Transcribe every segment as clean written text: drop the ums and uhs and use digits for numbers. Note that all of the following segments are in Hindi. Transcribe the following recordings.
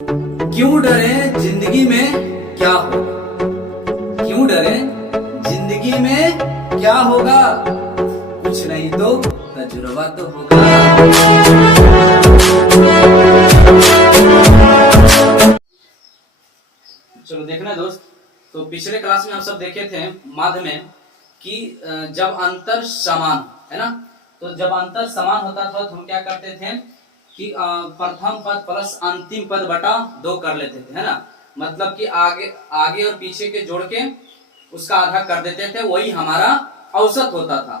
क्यों डरे जिंदगी में क्या होगा? क्यों डरे जिंदगी में क्या होगा? कुछ नहीं तो तजुर्बा तो होगा। चलो देखना दोस्त, तो पिछले क्लास में हम सब देखे थे माध्य में कि जब अंतर समान है ना, तो जब अंतर समान होता था तो हम क्या करते थे कि प्रथम पद प्लस अंतिम पद बटा 2 कर लेते थे, है ना। मतलब कि आगे आगे और पीछे के जोड़ के उसका आधा कर देते थे, वही हमारा औसत होता था।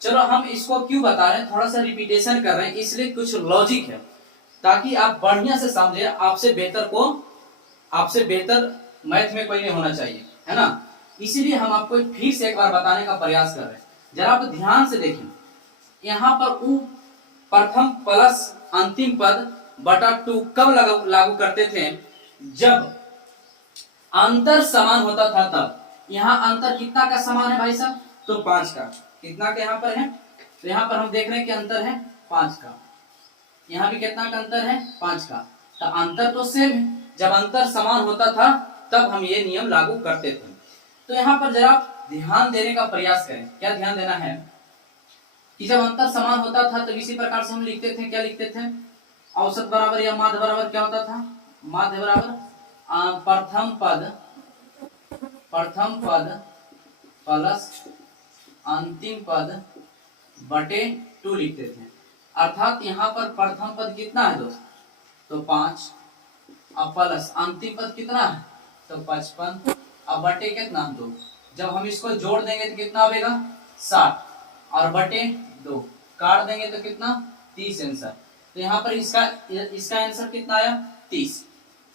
चलो हम इसको क्यों बता रहे हैं, थोड़ा सा रिपीटेशन कर रहे हैं, इसलिए कुछ लॉजिक है ताकि आप बढ़िया से समझे। आपसे बेहतर मैथ में कोई नहीं होना चाहिए, है ना। इसीलिए हम आपको फिर से एक बार बताने का प्रयास कर रहे हैं। जरा आप ध्यान से देखें, यहाँ पर उ प्रथम प्लस अंतिम पद बटा 2 कब लागू करते थे? जब अंतर समान होता था तब। यहाँ अंतर कितना का समान है भाई साहब? तो 5 का। कितना का यहाँ पर है? तो यहाँ पर हम देख रहे हैं कि अंतर है 5 का। यहाँ भी कितना का अंतर है? 5 का। तो अंतर तो सेम है। जब अंतर समान होता था तब हम ये नियम लागू करते थे। तो यहाँ पर जरा ध्यान देने का प्रयास करें। क्या ध्यान देना है कि जब अंतर समान होता था तब इसी प्रकार से हम लिखते थे। क्या लिखते थे? औसत बराबर या माध्य बराबर क्या होता था? माध्य बराबर प्रथम पद प्लस अंतिम पद बटे 2 लिखते थे। अर्थात यहाँ पर प्रथम पद कितना है दोस्त? तो 5। अब प्लस अंतिम पद कितना है? तो 55। अब बटे कितना? 2। जब हम इसको जोड़ देंगे तो कितना आएगा? 60 और बटे 2 काट देंगे तो कितना? 30 आंसर। तो यहाँ पर इसका आंसर कितना आया? 30।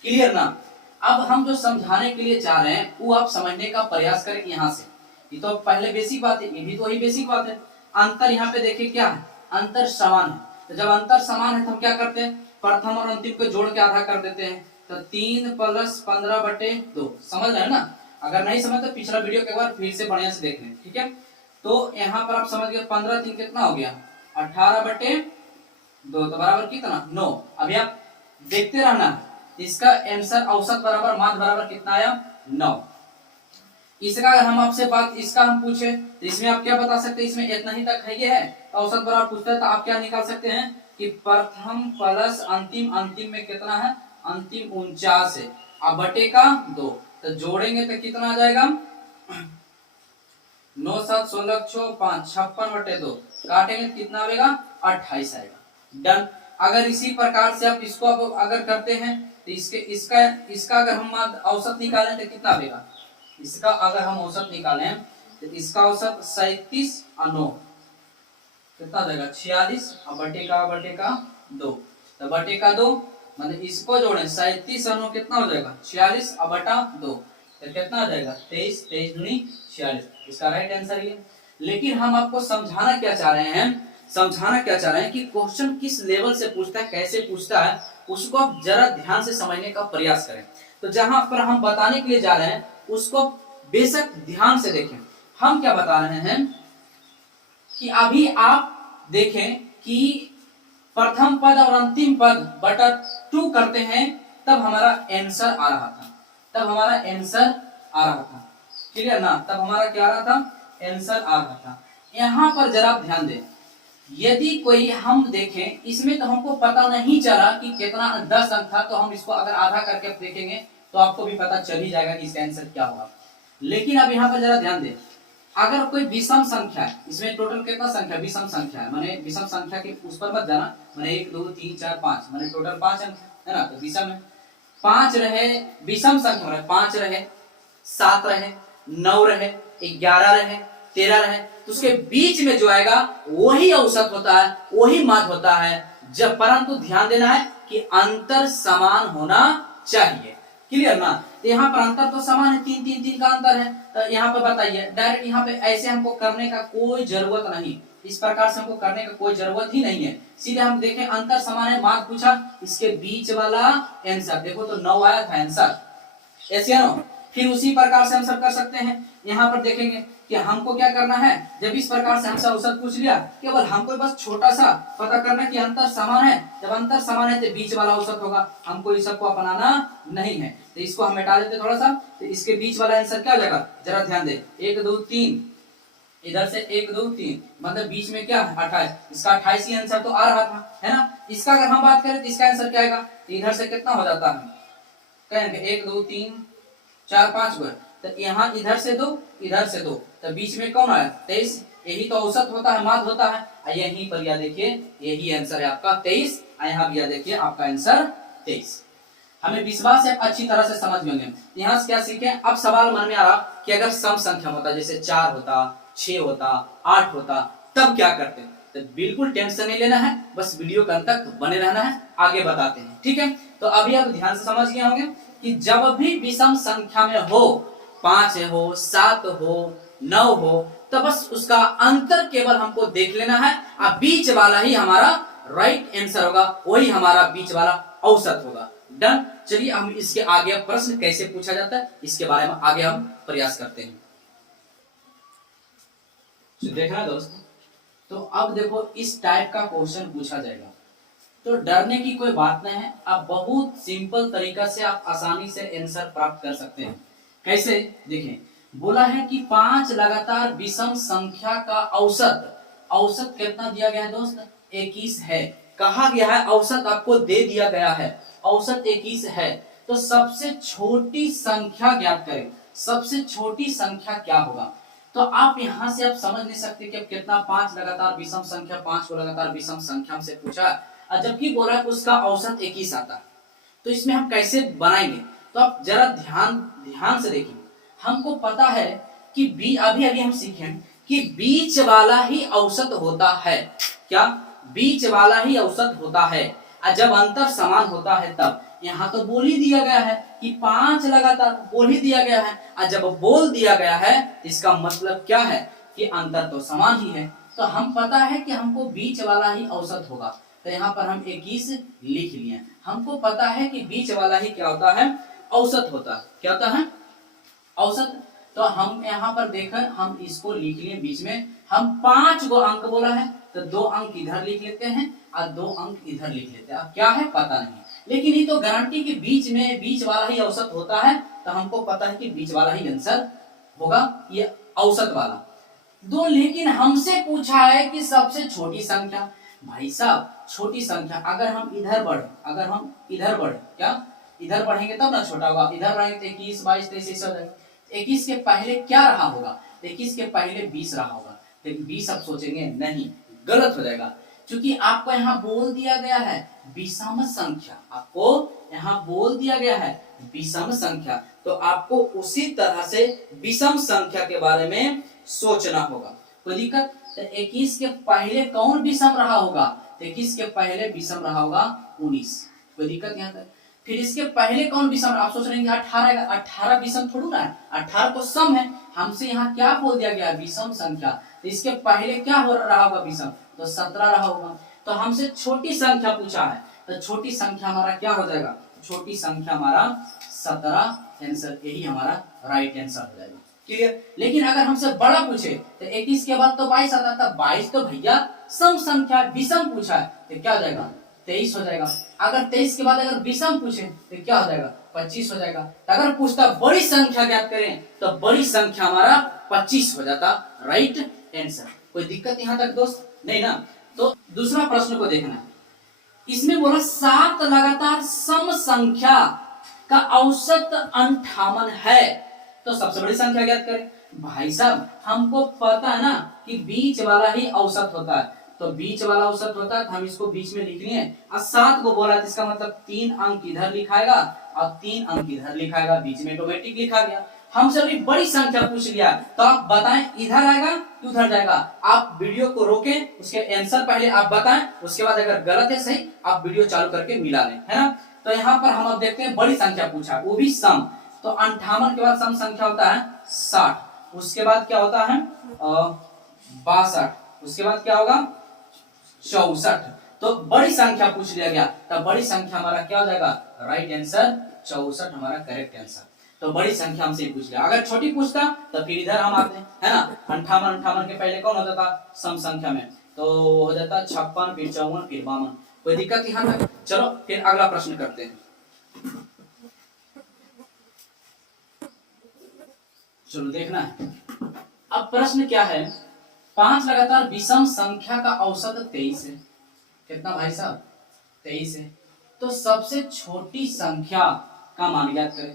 क्लियर ना? अब हम जो समझाने के लिए चाह रहे हैं वो आप समझने का प्रयास करें। यहाँ से ये तो पहले बेसिक बात है, ये भी तो वही बेसिक बात है। अंतर यहाँ पे देखिए क्या है? अंतर समान है। तो जब अंतर समान है तो हम क्या करते हैं? प्रथम और अंतिम को जोड़ के आधा कर देते हैं। तो 3 प्लस 15 बटे 2। समझ रहे हैं ना? अगर नहीं समझ तो पिछला वीडियो के बाद फिर से बढ़िया से देख लें, ठीक है। तो यहाँ पर आप समझ गए 15 3 कितना हो गया? 18 बटे 2 तो बराबर कितना? 9। अभी आप देखते रहना, इसका आंसर औसत बराबर माध्य बराबर कितना आया? 9। इसका अगर हम आपसे बात इसका हम पूछे तो इसमें आप क्या बता सकते हैं? इसमें इतना ही तक है, ये है। तो औसत बराबर पूछता है तो आप क्या निकाल सकते हैं कि प्रथम प्लस अंतिम, अंतिम में कितना है? अंतिम 49 है। अब बटे का 2 तो जोड़ेंगे तो कितना आ जाएगा? 9 7 16 6 5 56 बटे 2 काटेंगे तो कितना आएगा? 28 आएगा। डन। अगर इसी प्रकार से आप इसको अगर करते हैं तो इसका अगर हम औसत निकालें तो कितना आएगा? इसका अगर हम औसत निकालें तो इसका औसत 37 और 9 कितना जाएगा? 46 और बटे का 2। तो बटे का 2 मतलब इसको जोड़ें 37 और 9 कितना हो जाएगा? 46 और बटा 2 तो कितना आ जाएगा? 23। 23 दूनी 46। इसका राइट आंसर ये। लेकिन हम आपको समझाना क्या चाह रहे हैं कि क्वेश्चन किस लेवल से पूछता है, कैसे पूछता है, उसको आप जरा ध्यान से समझने का प्रयास करें। तो जहां पर हम बताने के लिए जा रहे हैं उसको बेशक ध्यान से देखें। हम क्या बता रहे हैं कि अभी आप देखें कि प्रथम पद और अंतिम पद बटा 2 करते हैं तब हमारा आंसर आ रहा था। क्लियर ना? तब हमारा क्या आ रहा था? आंसर आ रहा था। यहाँ पर जरा ध्यान दें, यदि कोई हम देखें इसमें तो हमको पता नहीं चला कि कितना 10 अंक था, तो हम इसको अगर आधा करके देखेंगे तो आपको भी पता चल ही जाएगा कि इसका आंसर क्या होगा। लेकिन अब यहाँ पर जरा ध्यान दें, अगर कोई विषम संख्या है, इसमें टोटल कितना संख्या? विषम संख्या है, माने विषम संख्या के उस पर मत जाना, माने 1 2 3 4 5 माने टोटल 5 अंक है ना। तो विषम है, 5 रहे विषम संख्या रहे, 5 रहे 7 रहे 9 रहे 11 रहे 13 रहे, तो उसके बीच में जो आएगा वही औसत होता है, वही माध्य होता है। जब परंतु ध्यान देना है कि अंतर समान होना चाहिए। क्लियर ना? तो यहाँ पर अंतर तो समान है, 3 3 3 का अंतर है। तो यहाँ पे बताइए डायरेक्ट, यहाँ पे ऐसे हमको करने का कोई जरूरत नहीं, इस प्रकार से हमको करने का कोई जरूरत ही नहीं है। सीधे हम देखें अंतर समान है, मार्क पूछा, इसके बीच वाला आंसर देखो तो 9 आया था आंसर, ऐसे है ना। फिर उसी प्रकार से हम सब कर सकते हैं। यहाँ पर देखेंगे कि हमको क्या करना है, जब इस प्रकार से हमसे औसत पूछ लिया, केवल हमको बस छोटा सा पता करना कि अंतर समान है। जब अंतर समान है तो बीच वाला औसत होगा, हमको इस सबको अपनाना नहीं है। तो इसको हम हटा देते थोड़ा सा, तो इसके बीच वाला आंसर क्या हो जाएगा, जरा ध्यान दे, 1 2 3, इधर से 1 2 3, मतलब बीच में क्या है 28, इसका 28 ही आंसर तो आ रहा था, है ना। इसका अगर हम बात करें तो इसका आंसर क्या आएगा, इधर से कितना हो जाता है, कहेंगे 1 2 3 4 5 गो, तो यहाँ इधर से 2 इधर से 2, तो बीच में कौन आया 23, यही तो औसत होता है, माध्य होता है। यहीं पर यह देखिए यही आंसर है आपका 23, यहाँ भी यह देखिए आपका आंसर 23। हमें विश्वास है अच्छी तरह से समझ गए। यहाँ से क्या सीखे, अब सवाल मन में आ रहा कि अगर सम संख्या होता, जैसे 4 होता, 6 होता, 8 होता, तब क्या करते। तो बिल्कुल टेंशन नहीं लेना है, बस वीडियो के अंत तक बने रहना है, आगे बताते हैं, ठीक है। तो अभी आप ध्यान से समझ गए होंगे कि जब भी विषम संख्या में हो, 5 हो, 7 हो, 9 हो, तो बस उसका अंतर केवल हमको देख लेना है, और बीच वाला ही हमारा राइट आंसर होगा, वही हमारा बीच वाला औसत होगा। डन। चलिए हम इसके आगे प्रश्न कैसे पूछा जाता है इसके बारे में आगे हम प्रयास करते हैं। तो देखना दोस्तों, तो अब देखो इस टाइप का क्वेश्चन पूछा जाएगा, तो डरने की कोई बात नहीं है, आप बहुत सिंपल तरीका से आप आसानी से आंसर प्राप्त कर सकते हैं। कैसे, देखें, बोला है कि 5 लगातार विषम संख्या का औसत, औसत कितना दिया गया है दोस्त, 21 है। कहा गया है औसत आपको दे दिया गया है, औसत 21 है, तो सबसे छोटी संख्या ज्ञात करें। सबसे छोटी संख्या क्या होगा, तो आप यहां से आप समझ नहीं सकते कि अब कितना, 5 लगातार विषम संख्या, 5 को लगातार विषम संख्या से पूछा, और जबकि बोला है उसका औसत 21 आता है, तो इसमें हम कैसे बनाएंगे। तो आप जरा ध्यान से देखिए, हमको पता है कि अभी हम सीखें कि बीच वाला ही औसत होता है। क्या, बीच वाला ही औसत होता है, और जब अंतर समान होता है तब। यहाँ तो बोल ही दिया गया है कि 5 लगातार, बोल ही दिया गया है, और जब बोल दिया गया है इसका मतलब क्या है कि अंतर तो समान ही है। तो हम पता है कि हमको बीच वाला ही औसत होगा, तो यहाँ पर हम 21 लिख लिए। हमको पता है कि बीच वाला ही क्या होता है, औसत होता है। क्या होता है, औसत। तो हम यहाँ पर देखकर हम इसको लिख लिए, बीच में हम 5 गो अंक बोला है, तो 2 अंक इधर लिख लेते हैं और 2 अंक इधर लिख लेते हैं। अब क्या है पता नहीं, लेकिन ये तो गारंटी कि बीच में बीच वाला ही औसत होता है, तो हमको पता है कि बीच वाला ही आंसर होगा, ये औसत वाला। दो, लेकिन हमसे पूछा है कि सबसे छोटी संख्या। भाई साहब, छोटी संख्या अगर हम इधर बढ़े, क्या इधर बढ़ेंगे तब ना छोटा होगा, इधर बढ़ेंगे तो 21 22 23 हो जाएगा। 21 के पहले क्या रहा होगा, 21 के पहले 20 रहा होगा, लेकिन 20 आप सोचेंगे नहीं, गलत हो जाएगा, क्योंकि आपको यहाँ बोल दिया गया है विषम संख्या, आपको यहाँ बोल दिया गया है विषम संख्या, तो आपको उसी तरह से विषम संख्या के बारे में सोचना होगा। कोई दिक्कत, तो 21 के पहले कौन विषम रहा होगा, 21 के पहले विषम रहा होगा 19। कोई दिक्कत यहाँ तक। फिर इसके पहले कौन विषम, आप सोच रहे हैं 18, 18 विषम थोड़ा ना है, 18 तो सम है, हमसे यहाँ क्या बोल दिया गया विषम संख्या, तो इसके पहले क्या हो रहा होगा विषम, तो 17 रहा होगा। तो हमसे छोटी संख्या पूछा है, तो छोटी संख्या हमारा क्या हो जाएगा, छोटी संख्या हमारा 17 आंसर, यही हमारा राइट आंसर हो जाएगा। क्लियर। लेकिन अगर हमसे बड़ा पूछे तो 21 के बाद तो 22 आता था, 22 तो भैया सम संख्या, विषम पूछा है, तो क्या हो जाएगा 23 हो जाएगा। अगर 23 के बाद अगर विषम पूछे तो क्या हो जाएगा 25 हो जाएगा। तो अगर पूछता बड़ी संख्या ज्ञात करें तो बड़ी संख्या हमारा 25 हो जाता, राइट आंसर। कोई दिक्कत यहाँ तक दोस्त नहीं ना। तो दूसरा प्रश्न को देखना, इसमें बोला 7 लगातार सम संख्या का औसत 58 है, तो सबसे बड़ी संख्या ज्ञात करें। भाई साहब, हमको पता है ना कि बीच वाला ही औसत होता है, तो बीच वाला औसत होता है, तो हम इसको बीच में लिख लिए। और 7 को बोला, इसका मतलब 3 अंक इधर लिखाएगा और 3 अंक इधर लिखाएगा, बीच में ऑटोमेटिक लिखा गया। हमसे अभी बड़ी संख्या पूछ लिया, तो आप बताएं इधर आएगा कि उधर जाएगा। आप वीडियो को रोकें, उसके आंसर पहले आप बताएं, उसके बाद अगर गलत है सही आप वीडियो चालू करके मिला लें, है ना। तो यहाँ पर हम अब देखते हैं बड़ी संख्या पूछा, वो भी सम। तो 58 के बाद सम संख्या होता है 60, उसके बाद क्या होता है 62, उसके बाद क्या होगा 64। तो बड़ी संख्या पूछ लिया गया, तब बड़ी संख्या हमारा क्या हो जाएगा, राइट आंसर 64 हमारा करेक्ट आंसर। तो बड़ी संख्या हमसे पूछ लिया। अगर छोटी पूछता तो फिर इधर हम आते हैं, है ना। 58 के पहले कौन होता था सम संख्या में, तो हो जाता 56, फिर 54, फिर 52। कोई दिक्कत यहाँ तक? चलो फिर अगला प्रश्न करते हैं। चलो देखना है अब प्रश्न क्या है। 5 लगातार विषम संख्या का औसत 23 है। कितना भाई साहब? 23 है। तो सबसे छोटी संख्या का मान ज्ञात करें।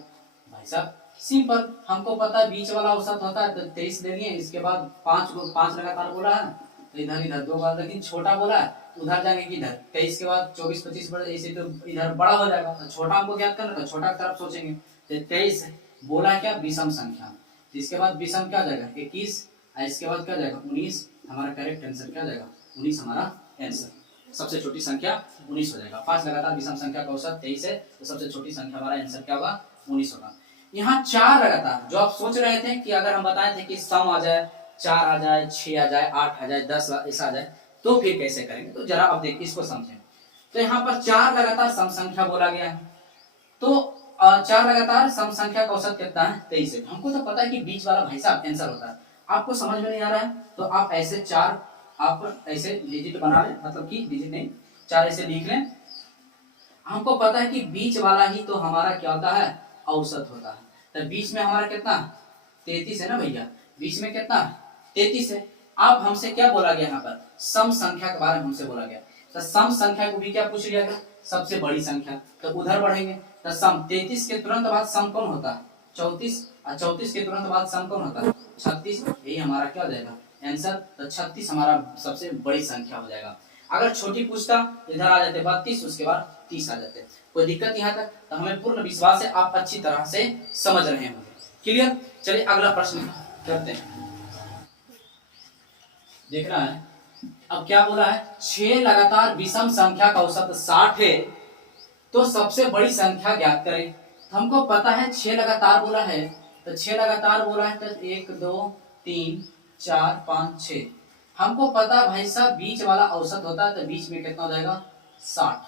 भाई साहब सिंपल, हमको पता है बीच वाला औसत होता है, तो 23 ले लिए। इसके बाद 5 लगातार बोला है, तो इधर इधर 2 बार, लेकिन छोटा बोला है तो उधर जाएंगे कि इधर 23 के बाद 24, 25 बढ़े, ऐसे तो इधर बड़ा हो जाएगा। तो छोटा हमको ज्ञात करना, तो छोटा की तरफ सोचेंगे। तो 23 बोला क्या विषम संख्या, इसके बाद विषम क्या जाएगा 21, इसके बाद क्या जाएगा 19। हमारा करेक्ट आंसर क्या जाएगा 19 हमारा आंसर। सबसे छोटी संख्या 19 हो जाएगा। 5 लगातार विषम संख्या का औसत 23 है, तो सबसे छोटी संख्या हमारा आंसर क्या होगा 19 होगा। यहाँ 4 लगातार, जो आप सोच रहे थे कि अगर हम बताए थे कि सम आ जाए, 4 आ जाए, 6 आ जाए, 8 आ जाए, 10 ऐसा आ जाए, तो फिर कैसे करेंगे, तो जरा अब देखिए इसको समझें। तो यहाँ पर 4 लगातार सम संख्या बोला गया है, तो 4 लगातार सम संख्या का औसत कितना है 23 है। हमको तो पता है कि बीच वाला भाई साहब आंसर होता है। आपको समझ में नहीं आ रहा है तो आप ऐसे 4 आप ऐसे डिजिट बना लें, मतलब कि डिजिट नहीं 4 ऐसे लिख लें। हमको पता है कि बीच वाला ही तो हमारा क्या होता है औसत होता है। तो बीच में हमारा कितना 33 है ना भैया, बीच में कितना 33 है। अब हमसे क्या बोला गया यहाँ पर सम संख्या के बारे में हमसे बोला गया, तो सम संख्या को भी क्या पूछ लिया गया सबसे बड़ी संख्या। तो उधर बढ़ेंगे तो सम 33 के तुरंत बाद सम कौन होता है 34, और 34 के तुरंत बाद सम कौन होता है 36। यही हमारा क्या हो जाएगा आंसर। तो 36 हमारा सबसे बड़ी संख्या हो जाएगा। अगर छोटी पूछता इधर आ जाते 32, उसके बाद 30 आ जाते। कोई दिक्कत यहाँ तक? तो हमें पूर्ण विश्वास है आप अच्छी तरह से समझ रहे होंगे। क्लियर? चलिए अगला प्रश्न करते हैं। देखना है अब क्या बोला है। 6 लगातार विषम संख्या का औसत 60 है, तो सबसे बड़ी संख्या ज्ञात करें। हमको पता है 6 लगातार बोला है, तो 6 लगातार बोला है तो 1 2 3 4 5 6। हमको पता है भाई साहब बीच वाला औसत होता है, तो बीच में कितना हो जाएगा 60।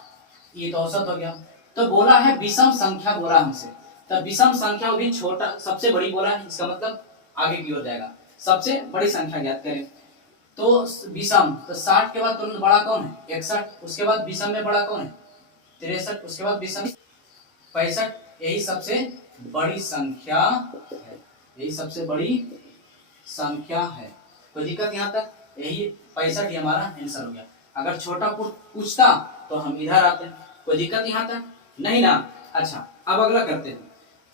ये तो औसत हो गया। तो बोला है विषम संख्या बोला हमसे, तो विषम संख्या भी छोटा सबसे बड़ी बोला है, इसका मतलब आगे की ओर जाएगा। सबसे बड़ी संख्या ज्ञात करें तो विषम, तो 60 के बाद तुरंत बड़ा कौन है 61, उसके बाद विषम में बड़ा कौन है 63, उसके बाद विषम 65। यही सबसे बड़ी संख्या है, यही सबसे बड़ी संख्या है। कोई दिक्कत यहाँ तक? यही 65 ही हमारा आंसर हो गया। अगर छोटा पूछता तो हम इधर आते। कोई दिक्कत यहाँ तक? नहीं ना। अच्छा अब अगला करते हैं।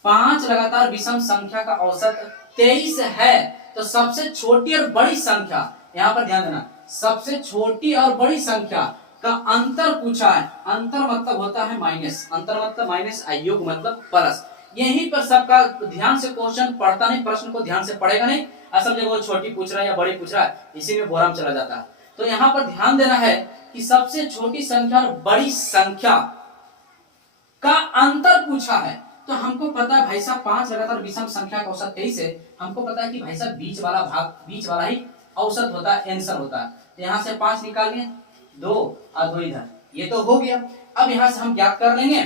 5 लगातार विषम संख्या का औसत 23 है, तो सबसे छोटी और बड़ी संख्या, यहाँ पर ध्यान देना, सबसे छोटी और बड़ी संख्या का अंतर पूछा है। अंतर मतलब होता है माइनस, अंतर मतलब माइनस, योग मतलब प्लस। यहीं पर सबका ध्यान से क्वेश्चन पढ़ता नहीं, प्रश्न को ध्यान से पढ़ेगा नहीं, असल जगह वो छोटी पूछ रहा है या बड़ी पूछ रहा है, इसी में बोराम चला जाता है। तो यहाँ पर ध्यान देना है कि सबसे छोटी संख्या और बड़ी संख्या का अंतर पूछा है। तो हमको पता है भाई साहब 5 लगातार विषम संख्या का औसत 23 है। हमको पता है कि भाई साहब बीच वाला भाग, बीच वाला ही औसत होता है, आंसर होता है। तो यहाँ से 5 निकाल लिए, 2 और 2 इधर, ये तो हो गया। अब यहाँ से हम क्या कर लेंगे,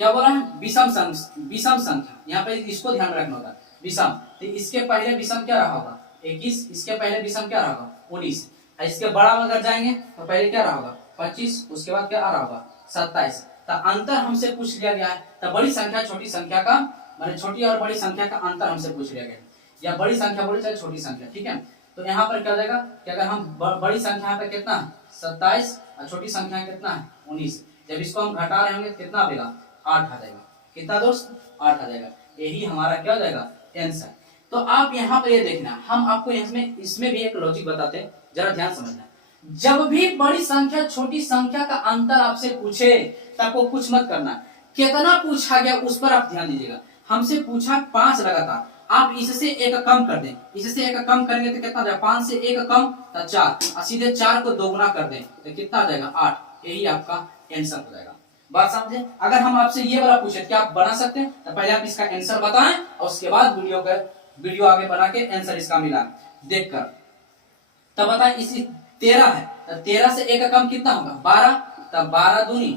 क्या बोला है विषम संख्या। यहाँ पे इसको ध्यान रखना होगा विषम, तो इसके पहले विषम क्या रहा होगा 21, इसके पहले विषम क्या रहा होगा 19। इसके बड़ा में अगर जाएंगे तो पहले क्या रहा होगा 25, उसके बाद क्या आ रहा होगा 27। तो अंतर हमसे पूछ लिया गया है। तो बड़ी संख्या छोटी संख्या का, माने छोटी और बड़ी संख्या का अंतर हमसे पूछ लिया गया है, या बड़ी संख्या बोले चाहे छोटी संख्या, ठीक है। तो यहाँ पर क्या हो जाएगा कि अगर हम बड़ी संख्या पे कितना 27 और छोटी संख्या कितना है 19, जब इसको हम घटा रहे होंगे कितना आएगा 8 आ जाएगा। कितना दोस्त 8 आ जाएगा। यही हमारा क्या हो जाएगा आंसर। तो आप यहाँ पर ये देखना, हम आपको इसमें भी एक लॉजिक बताते हैं, जरा ध्यान समझना। जब भी बड़ी संख्या छोटी संख्या का अंतर आपसे पूछे तब को कुछ मत करना, कितना पूछा गया उस पर आप ध्यान दीजिएगा। हमसे पूछा 5 लगातार, आप इससे एक कम कर दें, इससे एक कम करेंगे तो कितना जाएगा 5 से एक कम तो 4, और सीधे 4 को दोगुना कर दें तो कितना आ जाएगा 8। यही आपका आंसर हो जाएगा। बात समझे? अगर हम आपसे ये वाला पूछे क्या आप बना सकते हैं, तो पहले आप इसका आंसर बताएं और उसके बाद वीडियो आगे बना के आंसर इसका मिला देखकर तब बताएं। इसी 13 है तो 13 से एक कम कितना होगा 12, तब 12 दूनी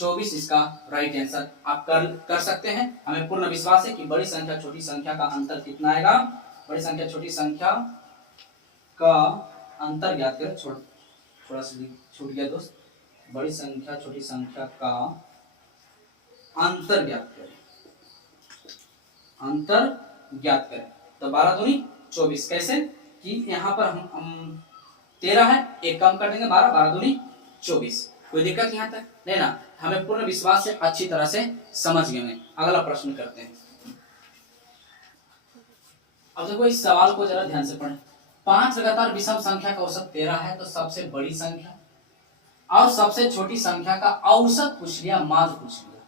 24 इसका राइट आंसर आप कर सकते हैं। हमें पूर्ण विश्वास है कि बड़ी संख्या छोटी संख्या का अंतर कितना आएगा। बड़ी संख्या छोटी संख्या का अंतर ज्ञात करें। थोड़ा सा छूट गया दोस्त। बड़ी संख्या छोटी संख्या का अंतर ज्ञात करें। अंतर ज्ञात करें तो 12 दूनी 24। कैसे कि यहाँ पर हम 13 है, एक कम कर देंगे 12, 12 दूनी 24। कोई दिक्कत यहाँ तक नहीं ना। हमें पूर्ण विश्वास से अच्छी तरह से समझ गए। अगला प्रश्न करते हैं। अब देखो इस सवाल को जरा ध्यान से पढ़ें। 5 लगातार विषम संख्या का औसत 13 है तो सबसे बड़ी संख्या और सबसे छोटी संख्या का औसत पूछ लिया, माध्य पूछ लिया।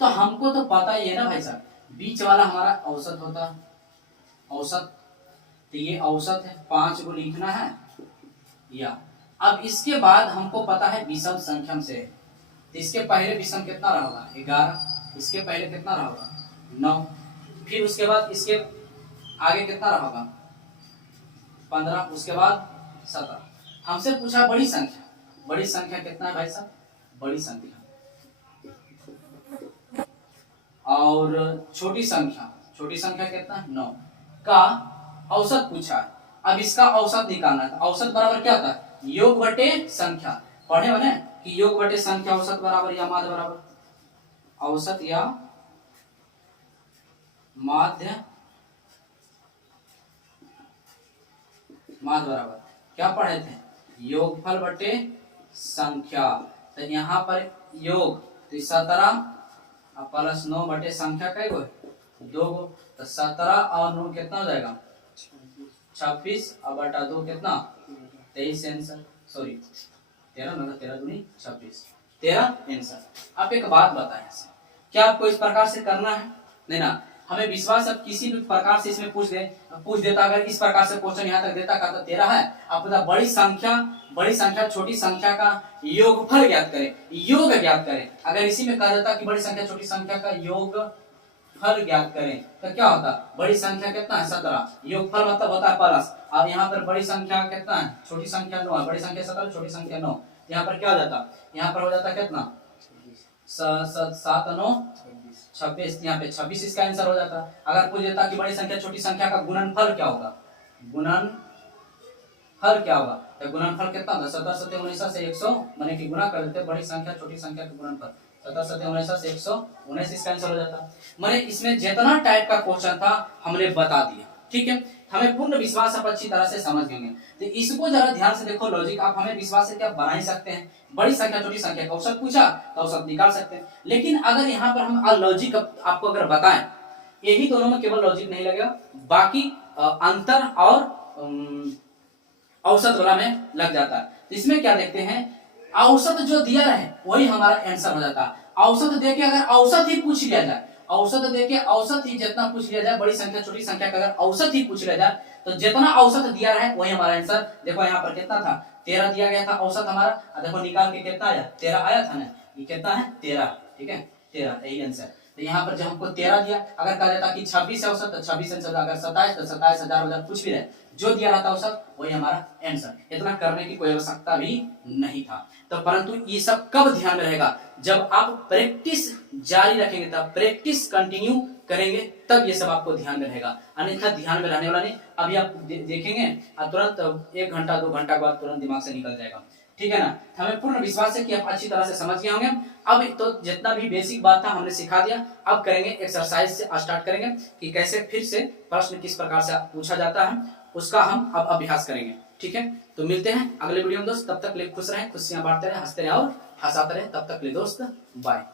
तो हमको तो पता ही है ना भाई साहब, बीच वाला हमारा औसत होता है। औसत तो ये औसत है, 5 को लिखना है या। अब इसके बाद हमको पता है विषम संख्या से, तो इसके पहले विषम कितना रहा होगा 11, इसके पहले कितना रहा होगा 9, फिर उसके बाद इसके आगे कितना रहा होगा 15, उसके बाद 17। हमसे पूछा बड़ी संख्या, बड़ी संख्या कितना है भाई साहब, बड़ी संख्या। और छोटी संख्या, छोटी संख्या कितना 9 का औसत पूछा है। अब इसका औसत निकालना है। औसत बराबर क्या होता है, योग बटे संख्या। पढ़े बने कि योग बटे संख्या औसत बराबर या माध्य बराबर, औसत या माध्य, माध्य बराबर क्या पढ़े थे, योगफल बटे संख्या। तो यहाँ पर योग तो 17 प्लस 9 बटे संख्या का 2 गो, तो 17 और 9 कितना हो जाएगा 26 और बटा 2 कितना 23 आंसर। सॉरी 13 मतलब 13 दूनी 26, 13 आंसर। आप एक बात बताएं, क्या आपको इस प्रकार से करना है नहीं ना। हमें विश्वास अब किसी भी प्रकार से इसमें पूछ देता, अगर इस प्रकार से क्वेश्चन यहाँ तक देता का तो 13 है। आप बता बड़ी संख्या छोटी संख्या का योगफल ज्ञात करें, योग ज्ञात करें। अगर इसी में कहा जाता कि बड़ी संख्या छोटी संख्या का योगफल ज्ञात करें तो क्या होता, बड़ी संख्या कितना है 17, योगफल मतलब होता है प्लस। अब यहाँ पर बड़ी संख्या कितना है, छोटी संख्या 9 है, बड़ी संख्या 17 छोटी संख्या 9। यहाँ पर क्या हो जाता, यहाँ पर हो जाता कितना 7 9 26, यहाँ पे 26 इसका आंसर हो जाता। अगर पूछ देता कि बड़ी संख्या छोटी संख्या का गुणनफल क्या होगा, गुणनफल क्या होगा, तो गुणनफल कितना होगा 17 7 19 से 100 माने कि गुणा कर देते बड़ी संख्या छोटी संख्या का गुणनफल 17 7 19 से 119 इसका आंसर हो जाता। माने इसमें जितना टाइप का क्वेश्चन था हमने बता दिया। ठीक है, हमें पूर्ण विश्वास आप अच्छी तरह से समझ गए। तो इसको जरा ध्यान से देखो, लॉजिक आप हमें विश्वास से क्या बना ही सकते हैं। बड़ी संख्या छोटी संख्या का औसत पूछा तो औसत निकाल सकते हैं। लेकिन अगर यहाँ पर हम लॉजिक आपको अगर बताएं, यही दोनों में केवल लॉजिक नहीं लगेगा, बाकी अंतर और औसत वाला में लग जाता है। तो इसमें क्या देखते हैं, औसत जो दिया रहे वही हमारा आंसर हो जाता है। औसत देके अगर औसत ही पूछ लिया जाए, औसत देके औसत ही जितना पूछ लिया जाए, बड़ी संख्या छोटी संख्या का अगर औसत ही पूछ लिया जाए तो जितना औसत दिया रहे वही हमारा आंसर। देखो यहाँ पर कितना था 13 दिया गया था औसत हमारा, देखो निकाल के कितना आया 13 आया था ना, ये कितना है 13। ठीक है 13 यही आंसर। तो यहाँ पर जब हमको 13 दिया, अगर कहा जाता कि 26 है औसत तो 26 आंसर, अगर 27 तो 27,000 कुछ भी रहे, जो दिया रहता औसत वही हमारा आंसर। इतना करने की कोई आवश्यकता भी नहीं था। तो परंतु ये सब कब ध्यान में रहेगा, जब आप प्रैक्टिस जारी रखेंगे, तब प्रैक्टिस कंटिन्यू करेंगे तब ये सब आपको ध्यान में रहेगा, अन्यथा ध्यान में रहने वाला नहीं। अभी आप देखेंगे और तुरंत 1 घंटा 2 घंटा के बाद तुरंत दिमाग से निकल जाएगा। ठीक है ना। हमें पूर्ण विश्वास है कि आप अच्छी तरह से समझ गए होंगे। अब तो जितना भी बेसिक बात था हमने सिखा दिया। अब करेंगे एक्सरसाइज से स्टार्ट करेंगे कि कैसे फिर से प्रश्न किस प्रकार से पूछा जाता है, उसका हम अब अभ्यास करेंगे। ठीक है, तो मिलते हैं अगले वीडियो में दोस्त। तब तक ले खुश रहें, खुशियां बांटते रहें, हंसते रहें और हंसाते रहें। तब तक ले दोस्त बाय।